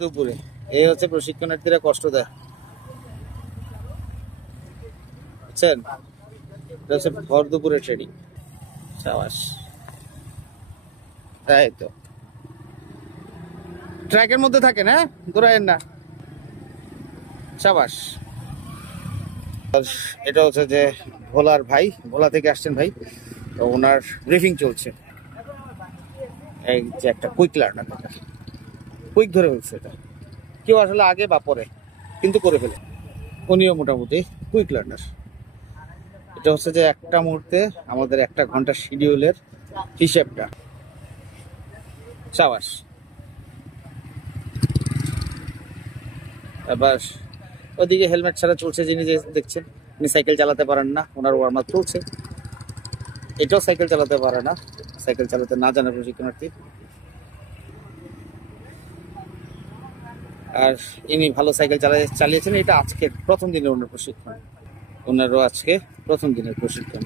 দুপুরে এই হচ্ছে প্রশিক্ষণার্থীরা কষ্ট দেয়, বুঝছেন? এটা হচ্ছে ভর দুপুরে ট্রেনিং। সাবাস, তাই তো ট্র্যাকের মধ্যে থাকেন, হ্যাঁ দৌড়ায়েন না। সাবাস। আর এটা হচ্ছে যে ভোলার ভাই, ভোলা থেকে আসছেন ভাই, তো ওনার ব্রিফিং চলছে। এই যে একটা কুইক লার্নার, কুইক ধরে ফেলছে এটা, কেউ আসলে আগে বা পরে কিন্তু করে ফেলে, উনিও মোটামুটি কুইক লার্নার। এটা হচ্ছে যে একটা মুহূর্তে আমাদের 1 ঘন্টা শিডিউলের হিসেবটা। সাবাস। এবার ওদিকে হেলমেট ছাড়া চলছে, যিনি যে দেখছেন উনি সাইকেল চালাতে পারেন না, ওনার ওয়ার্ম আপ চলছে। এটাও সাইকেল চালাতে পারে না, সাইকেল চালাতে না জানে প্রশিক্ষণার্থী। আর ইনি ভালো সাইকেল চালিয়েছেন। এটা আজকে প্রথম দিনের ওনার প্রশিক্ষণ, ওনারও আজকে প্রথম দিনের প্রশিক্ষণ।